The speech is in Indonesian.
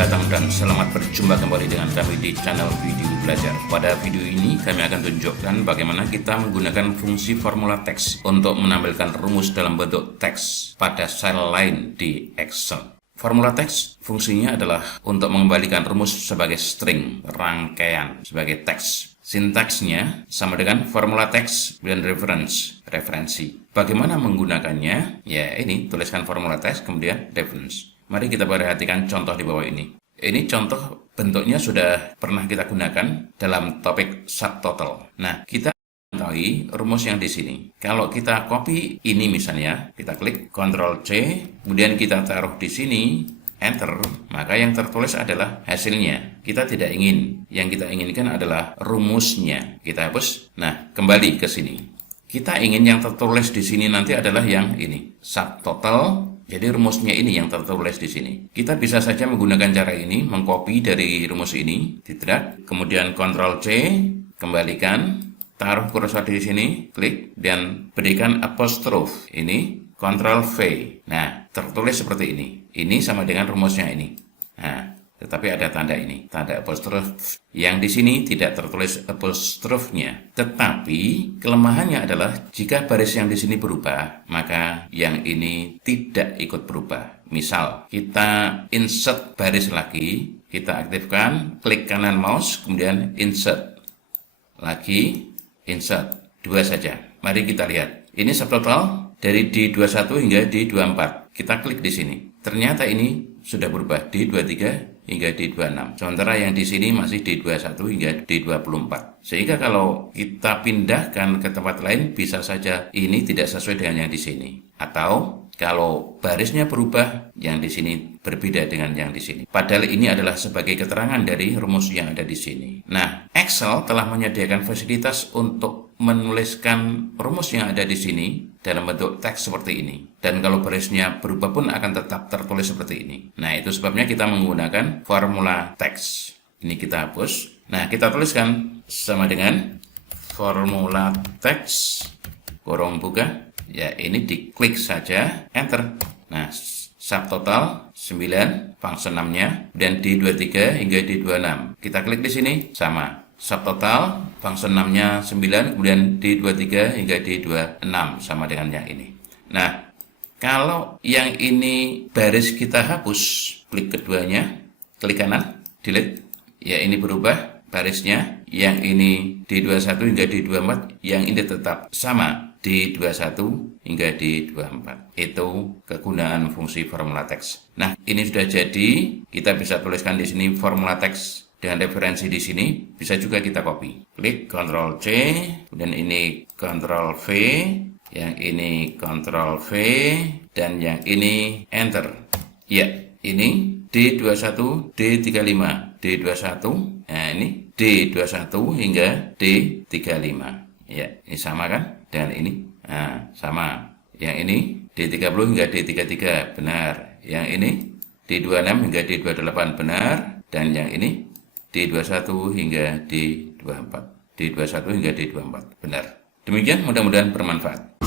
datang dan selamat berjumpa kembali dengan kami di channel Video Belajar. Pada video ini kami akan tunjukkan bagaimana kita menggunakan fungsi formula teks untuk menampilkan rumus dalam bentuk teks pada sel lain di Excel. Formula teks fungsinya adalah untuk mengembalikan rumus sebagai string, rangkaian, sebagai teks. Sintaksnya sama dengan formula teks dan referensi. Bagaimana menggunakannya? Ya, ini tuliskan formula teks kemudian reference. Mari kita perhatikan contoh di bawah ini. Ini contoh bentuknya sudah pernah kita gunakan dalam topik subtotal. Nah, kita mengetahui rumus yang di sini. Kalau kita copy ini misalnya, kita klik Ctrl C, kemudian kita taruh di sini, Enter, maka yang tertulis adalah hasilnya. Kita tidak ingin. Yang kita inginkan adalah rumusnya. Kita hapus. Nah, kembali ke sini. Kita ingin yang tertulis di sini nanti adalah yang ini, subtotal. Jadi rumusnya ini yang tertulis di sini. Kita bisa saja menggunakan cara ini, mengcopy dari rumus ini, di-drag, kemudian Ctrl C, kembalikan, taruh kursor di sini, klik, dan berikan apostrophe. Ini Ctrl V. Nah, tertulis seperti ini. Ini sama dengan rumusnya ini. Nah, tetapi ada tanda ini, tanda apostrophe. Yang di sini tidak tertulis apostrofnya. Tetapi kelemahannya adalah jika baris yang di sini berubah, maka yang ini tidak ikut berubah. Misal, kita insert baris lagi, kita aktifkan, klik kanan mouse, kemudian insert. Lagi, insert. 2 saja. Mari kita lihat. Ini subtotal dari D21 hingga D24. Kita klik di sini. Ternyata ini sudah berubah D23 hingga D26. Sementara yang di sini masih D21 hingga D24. Sehingga kalau kita pindahkan ke tempat lain, bisa saja ini tidak sesuai dengan yang di sini. Atau kalau barisnya berubah, yang di sini berbeda dengan yang di sini. Padahal ini adalah sebagai keterangan dari rumus yang ada di sini. Nah, Excel telah menyediakan fasilitas untuk menuliskan rumus yang ada di sini dalam bentuk teks seperti ini. Dan kalau barisnya berubah pun akan tetap tertulis seperti ini. Nah, itu sebabnya kita menggunakan formula teks. Ini kita hapus. Nah, kita tuliskan sama dengan formula teks, kurung buka. Ya, ini diklik saja, enter. Nah, subtotal 9, function 6-nya, dan D23 hingga D26. Kita klik di sini, sama. Subtotal, function 6-nya 9, kemudian D23 hingga D26, sama dengan yang ini. Nah, kalau yang ini baris kita hapus, klik keduanya, klik kanan, delete. Ya, ini berubah barisnya. Yang ini D21 hingga D24, yang ini tetap sama. D21 hingga D24. Itu kegunaan fungsi formula teks. Nah, ini sudah jadi. Kita bisa tuliskan di sini formula teks dengan referensi di sini. Bisa juga kita copy. Klik Ctrl C, kemudian ini Ctrl V, yang ini Ctrl V, dan yang ini Enter. Ya, ini D21, D35, D21. Nah, ini D21 hingga D35. Ya, ini sama kan? Dan ini, nah, sama. Yang ini D30 hingga D33, benar. Yang ini D26 hingga D28, benar. Dan yang ini D21 hingga D24. D21 hingga D24, benar. Demikian, mudah-mudahan bermanfaat.